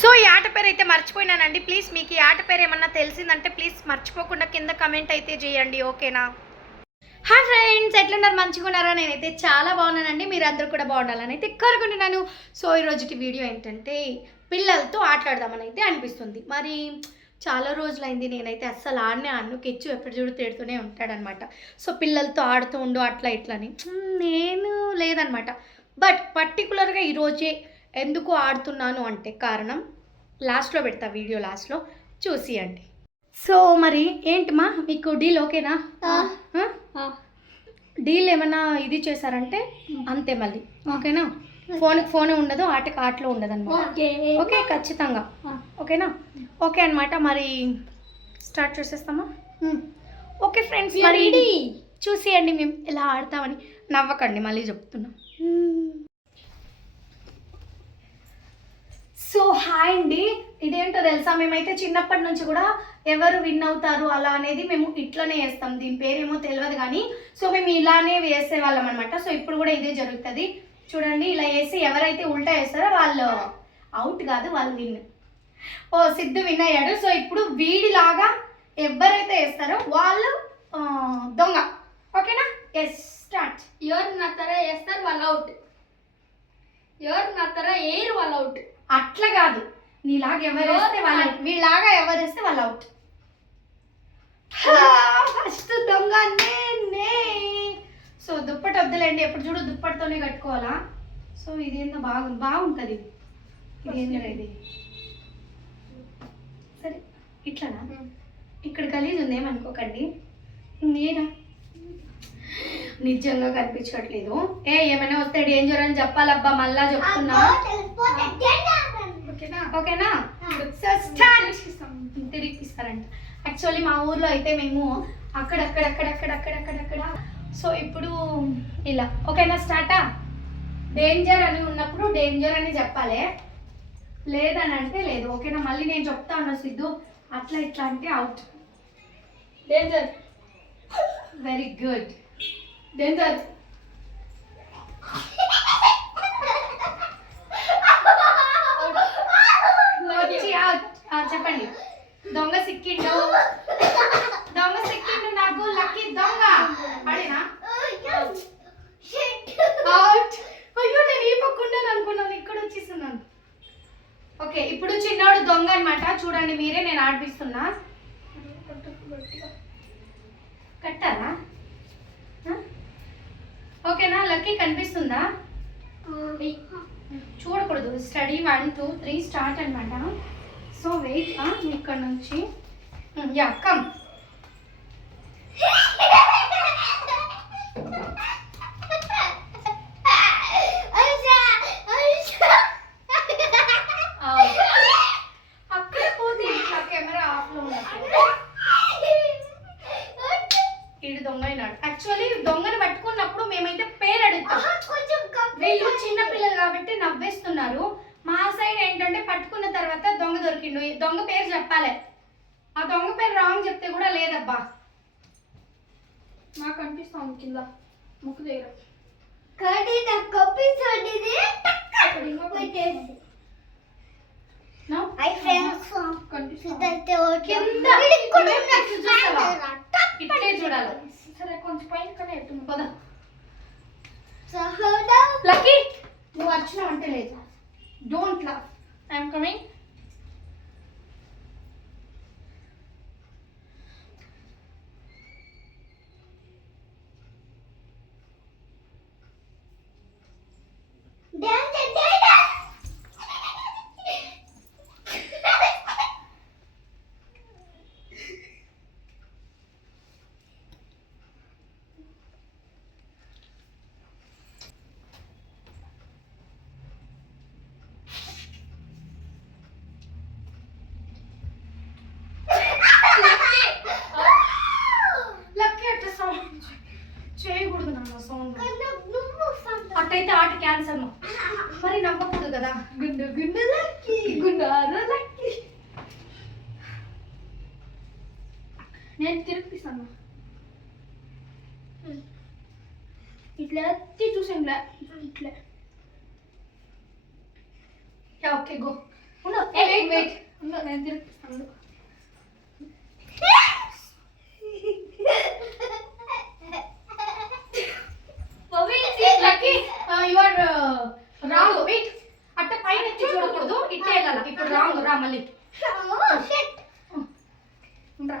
So ఈ ఆట పేరు అయితే మర్చిపోయినానండి. ప్లీజ్ మీకు ఈ ఆట పేరు ఏమన్నా తెలిసిందంటే ప్లీజ్ మర్చిపోకుండా కింద కమెంట్ అయితే చేయండి ఓకేనా? హాయ్ ఫ్రెండ్స్ ఎట్లున్నారు? మంచిగా ఉన్నారా? నేనైతే చాలా బాగున్నానండి. మీరు అందరూ కూడా బాగుండాలని అయితే కోరుకుంటున్నాను. సో ఈ రోజుకి వీడియో ఏంటంటే పిల్లలతో ఆటలాడదామని అయితే అనిపిస్తుంది. మరి చాలా రోజులైంది. నేనైతే అస్సలు ఆడనే ఆడను. కెచ్చు ఎప్పుడు చూడు తిడుతూనే ఉంటాడనమాట. సో పిల్లలతో ఆడుతూ ఉండు అట్లా ఇట్లా అని. నేను లేదనమాట. బట్ పర్టికులర్గా ఈరోజే ఎందుకు ఆడుతున్నాను అంటే కారణం లాస్ట్లో పెడతా వీడియో లాస్ట్లో చూసియండి. సో మరి ఏంటమ్మా మీకు డీల్ ఓకేనా? డీల్ ఏమన్నా ఇది చేశారంటే అంతే మళ్ళీ. ఓకేనా? ఫోన్కి ఫోనే ఉండదు ఆటకి ఆటలో ఉండదు అనమాట ఓకే ఖచ్చితంగా. ఓకేనా? ఓకే అనమాట మరి స్టార్ట్ చేసేస్తామా? ఓకే ఫ్రెండ్స్ మరి చూసేయండి మేము ఎలా ఆడతామని. నవ్వకండి మళ్ళీ చెప్తున్నా. సో హాయ్ అండి. ఇదేంటో తెలుసా? మేమైతే చిన్నప్పటి నుంచి కూడా ఎవరు విన్ అవుతారు అలా అనేది మేము ఇట్లనే వేస్తాం దీని పేరేమో తెలియదు కానీ సో మేము ఇలానే వేసే వాళ్ళం అనమాట సో ఇప్పుడు కూడా ఇదే జరుగుతుంది. చూడండి ఇలా వేసి ఎవరైతే ఉల్టా వేస్తారో వాళ్ళు అవుట్ కాదు వాళ్ళు విన్ ఓ సిద్ధు విన్ అయ్యాడు. సో ఇప్పుడు వీడిలాగా ఎవరైతే వేస్తారో వాళ్ళు దొంగ. ఓకేనా? ఎస్ స్టార్ట్ ఎవరు నా తర వేస్తారు వాళ్ళు అవుట్ ఎవరు నా తర వేయరు వాళ్ళు అవుట్ అట్లా కాదు. నీలాగా ఎవరు వేస్తే వాళ్ళ వీళ్ళలాగా ఎవరు వేస్తే వాళ్ళు అవుట్. ఫస్ట్ దొంగ నేనే. సో దుప్పటి వద్దులేండి. ఎప్పుడు చూడు దుప్పటితోనే కట్టుకోవాలా? సో ఇదేందో బాగుంది బాగుంటుంది. ఇది ఇది. సరే ఇట్లానా? ఇక్కడ గలీజ్ ఉంది ఏమనుకోకండి నేనా? నిజంగా కనిపించట్లేదు. ఏ ఏమైనా వస్తే డేంజర్ అని చెప్పాలబ్బా మళ్ళా చెప్తున్నా. ఓకేనా తిరిగిస్తారంట యాక్చువల్లీ మా ఊర్లో అయితే మేము అక్కడక్కడక్కడక్కడక్కడక్కడక్కడ సో ఇప్పుడు ఇలా ఓకేనా? స్టార్టా డేంజర్ అని ఉన్నప్పుడు డేంజర్ అని చెప్పాలి లేదని అంటే లేదు ఓకేనా? మళ్ళీ నేను చెప్తాను సిద్ధు అట్లా ఇట్లా అంటే అవుట్ డేంజర్ వెరీ గుడ్ ఆ, చెప్పండి. దొంగ సిక్కిండు. దొంగ సిక్కిండు నాకు లక్కీ దొంగ. అడినా? అయ్యో నేను ఈ అనుకున్నాను. ఇక్కడ వచ్చేస్తున్నాను. ఓకే ఇప్పుడు చిన్నోడు దొంగ అన్నమాట. చూడండి మీరే నేను ఆడిపిస్తున్నా. కట్టాలా? ఓకేనా? లక్కీ కనిపిస్తుందా? చూడకూడదు. Study one two three start అనమాట సో వెయిట్ ఇక్కడ నుంచి. యా కమ్ అక్కడ పోతే ఇట్లా కెమెరా ఆఫ్లో ఉన్నప్పుడు ఈడు దొంగ అయినాడు యాక్చువల్లీ దొంగను పట్టుకున్నప్పుడు మేమైతే పేరు అడుగుతాం వీళ్ళు చిన్న పిల్లలు కాబట్టి నవ్వేస్తున్నారు మా సైడ్ ఏంటంటే పట్టుకున్న తర్వాత దొంగ దొరికిండు. దొంగ పేరు చెప్పాలి. ఆ దొంగ పేరు రాంగ్ చెప్తే కూడా లేదబ్బా. నాకు అనిపిస్తాను కింద. ముక్కు దగ్గర. చూడాలి. సరే కొంచెం పైన కన్నా ఎత్తు. పద. లక్కీ! నువ్వు వచ్చినావు అంటే లేదు. Don't love I'm coming Lucky అట్లా సౌండ్ చేయకూడదు నాన్న సౌండ్ అట్టయితే ఆట క్యాన్సర్ మరి నవ్వకూడదు కదా గుండు గుండు లక్కీ గుండార లక్కీ నేను తిరిపిస్తాను ఇట్లా ఎత్తి చూసాను ఇట్లా. Okay go. వెయిట్. వెయిట్. నేను తిరిగిస్తాను Lucky. You are wrong wait. అట్ట పైన ఎత్తి చూడకూడదు. ఇట్టే వెళ్ళాలి. ఇప్పుడు రాంగ్ రా మళ్ళీ. రా.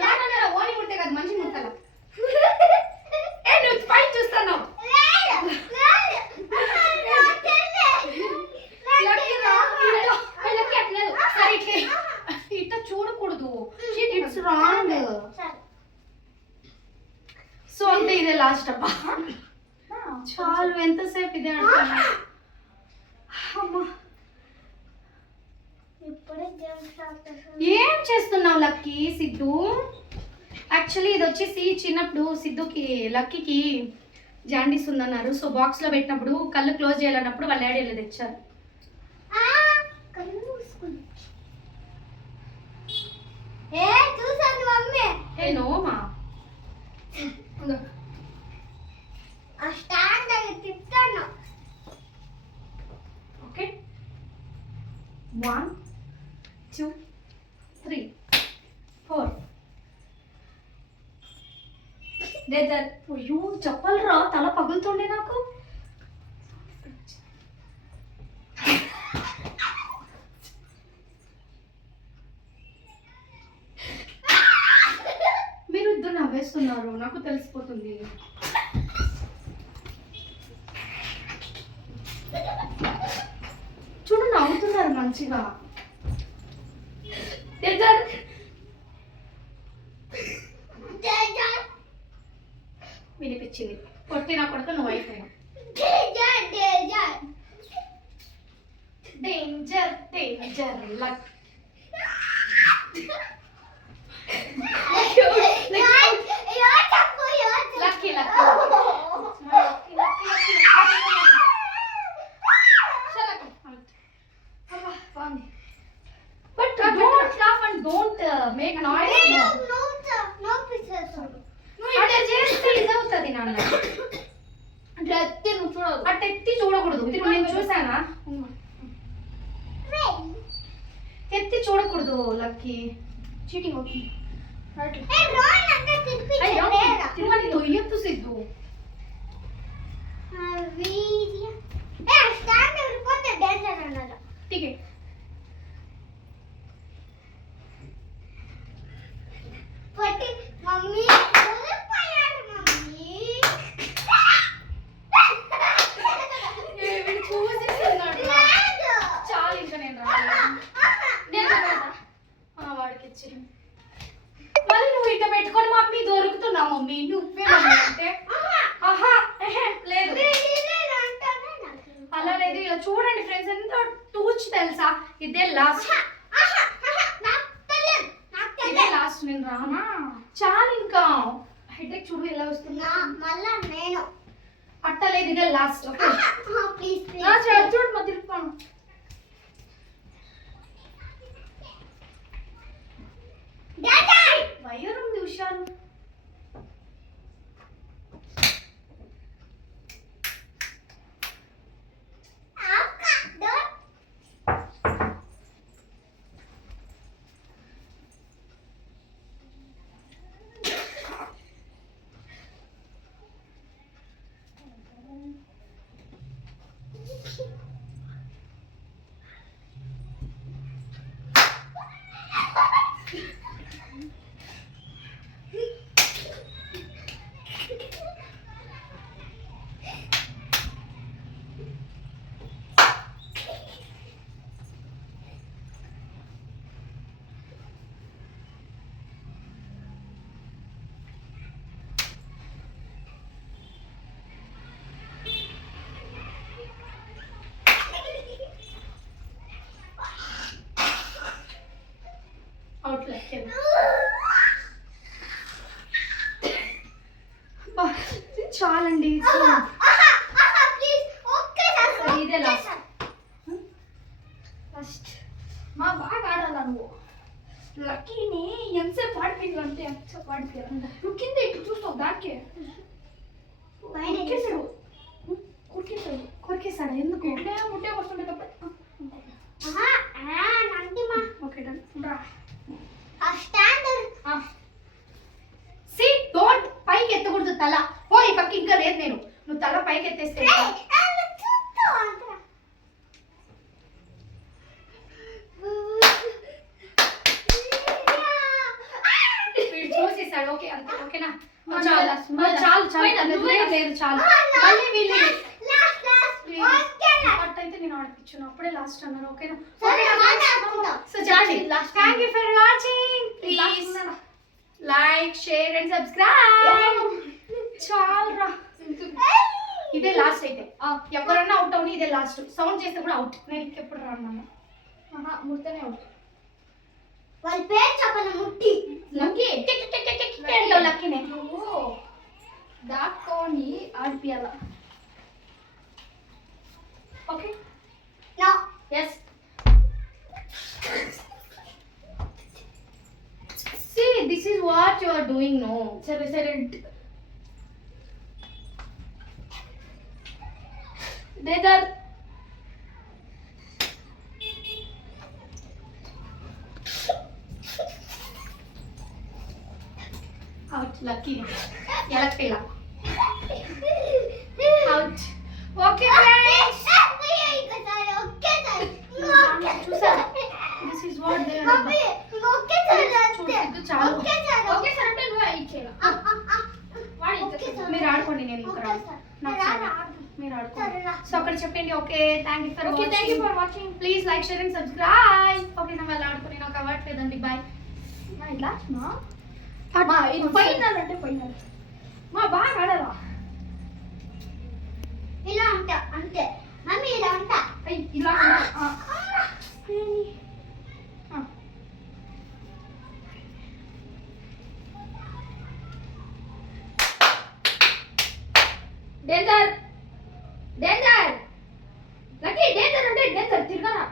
రా, రా, రా, ఓని ముడితే కాదు మంచి ముడతల ఏ నువ్వు పైన చూస్తున్నావు లక్కీ రా ఇట్ట ఏ, లక్కీ అట్లేదు సరే ఇట్లే ఇట్ట చూడకూడదు ఇట్స్ రాంగ్ సో అంతే ఇదే లాస్ట్ అబ్బా చాలు ఎంతసేపు ఇదే అంటున్నా అమ్మా ఏం చేస్తున్నావు లక్కీ సిద్ధు యాక్చువల్లీ ఇది వచ్చేసి చిన్నప్పుడు సిద్ధుకి లక్కీకి జాండీస్ ఉందన్నారు. సో బాక్స్లో పెట్టినప్పుడు కళ్ళు క్లోజ్ చేయాలన్నప్పుడు వాళ్ళ డాడీ తెచ్చారు. నోమా? Okay one two three four అయ్యో చెప్పాలరా తల పగులుతుండే నాకు. మీరు ఇద్దరు నవ్వేస్తున్నారు నాకు తెలిసిపోతుంది. చూడు నవ్వుతున్నారు మంచిగా. డెజర్ వినిపించింది కొట్టినా కొడుకు నువ్వు అయిపోయావు danger danger luck Lucky Lucky but don't laugh and don't make noise అట్లా చేస్తే ఇదవుతుంది నాన్న నువ్వు చూడదు అట్ట ఎత్తి చూడకూడదు ఇప్పుడు నేను చూసానా ఎత్తి చూడకూడదు లక్కీ చీటింగ్ అవుతుంది అయ్యో తిరుమల తొయ్యొద్దు సిద్ధు టికెట్ మమ్మీ పోయాడు మమ్మీ వీడు చూసేస్తున్నాడు చాలు ఇంకా నేను రాను. నేను రాను. ఇచ్చి మళ్ళీ నువ్వు ఇట్ట పెట్టుకొని మమ్మీ దొరుకుతున్నావు మమ్మీ? నువ్వే అంటే? ఆహా. లేదు. అలా లేదు ఇలా చూడండి ఫ్రెండ్స్ ఎంత టూచ్ తెలుసా? ఇదే లాస్ట్ ఇదే లాస్ట్ నేను రానా? చాలు ఇంకా. హెడేక్ చూడు ఎలా వస్తుందా. మళ్ళా నేను. అట్టలేదు ఇదే లాస్ట్ చూడు మా తిరుపాను వైర్ ఉంది హుషారు అవుట్ లెక్క చాలండి. ఇదే లాస్ట్ ఫస్ట్ మా బాగా ఆడాలా నువ్వు? లక్కీని ఎంతసేపు ఆడిపోయింది అంటే ఎంతసేపు ఆడిపోయారు నువ్వు కింద ఇటు చూస్తావు దానికే కొరికేశాడు. కొరికేశాడు. కొరికేసాడా ఎందుకు? ఇట్లే ముట్టే వస్తుండే తప్ప. Okay done. రా. సి డోంట్ పైకి ఎత్తకూడదు తల. ఓ ఈ పక్క ఇంకా లేదు నేను. నువ్వు తల పైకి ఎత్తేస్తే చూసేసాడు. ఓకే అంతే ఓకేనా? చాలు చాలు చాలు లేదు, చాలు మళ్ళీ వీళ్ళు నేను ఆడిపించాను అప్పుడే లాస్ట్ అన్నారు ఓకేనా? సో చాలు. Thank you for watching please like share and subscribe చాలు రా ఇదే లాస్ట్ అయితే. ఎవరన్నా అవుట్ అవుని ఇదే లాస్ట్ సౌండ్ చేస్తే కూడా అవుట్ నేను ఇంకెప్పుడు రాను ముడితేనే ఉంటుంది వాళ్ళ పేరు చెప్పను ముట్టి. లక్కీ లక్కీనే నువ్వు దాక్కొని ఆడిపియాల. Okay no yes See, this is what you are doing, no. సరే. They there out lucky yalla pela out okay friends okay okay this is what they are about. So అక్కడ చెప్పండి. Okay thank you for okay thank you for watching please like share and subscribe okay నా వాళ్ళు ఆడుకుని నాకు అవ్వట్లేదండి bye మా ఇలా మా? Final అంటే ఫైనల్ మా బాగా ఆడాలా? ఇలా ఉంటా అంతే. మమ్మీ ఇలా ఉంటా అయ్, ఇలా ఆ. ఆ. డేంజర్ డేంజర్ లక్కీ డేంజర్ అంటే డేంజర్ తిరగరా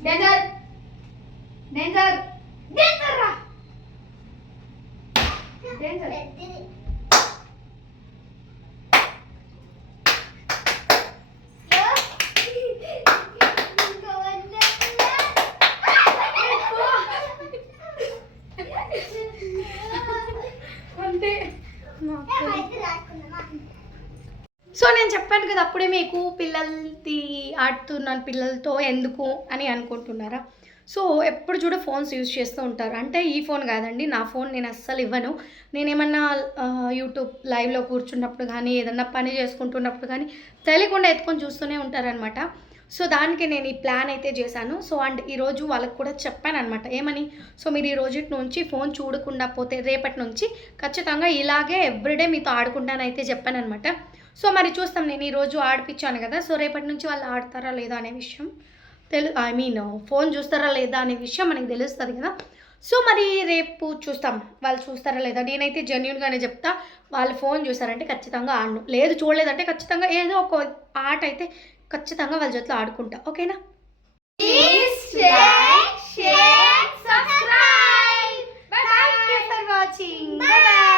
డేంజర్ డేంజర్ డేంజర్ రా డేంజర్ అంటే సో నేను చెప్పాను కదా అప్పుడే మీకు పిల్లలది ఆడుతున్నాను పిల్లలతో ఎందుకు అని అనుకుంటున్నారా? సో ఎప్పుడు చూడ ఫోన్స్ యూజ్ చేస్తూ ఉంటారు. అంటే ఈ ఫోన్ కాదండి నా ఫోన్ నేను అస్సలు ఇవ్వను. నేనేమన్నా యూట్యూబ్ లైవ్లో కూర్చున్నప్పుడు కానీ ఏదన్నా పని చేసుకుంటున్నప్పుడు కానీ తెలియకుండా ఎత్తుకొని చూస్తూనే ఉంటారనమాట సో దానికి నేను ఈ ప్లాన్ అయితే చేశాను. సో అండ్ ఈరోజు వాళ్ళకి కూడా చెప్పాను అనమాట ఏమని? సో మీరు ఈ రోజు నుంచి ఫోన్ చూడకుండా పోతే రేపటి నుంచి ఖచ్చితంగా ఇలాగే ఎవ్రీడే మీతో ఆడుకుంటానైతే చెప్పాను అనమాట సో మరి చూస్తాం నేను ఈరోజు ఆడిపించాను కదా సో రేపటి నుంచి వాళ్ళు ఆడతారా లేదా అనే విషయం. తెలు ఐ మీన్ ఫోన్ చూస్తారా లేదా అనే విషయం మనకి తెలుస్తుంది కదా. సో మరి రేపు చూస్తాం. వాళ్ళు చూస్తారా లేదా? నేనైతే జెన్యున్గానే చెప్తా. వాళ్ళు ఫోన్ చూసారంటే ఖచ్చితంగా ఆడను. లేదు చూడలేదంటే ఖచ్చితంగా ఏదో ఒక ఆట అయితే ఖచ్చితంగా వాళ్ళ జట్లో ఆడుకుంటా. ఓకేనా? Share, share, subscribe. Thank you for watching. Bye bye.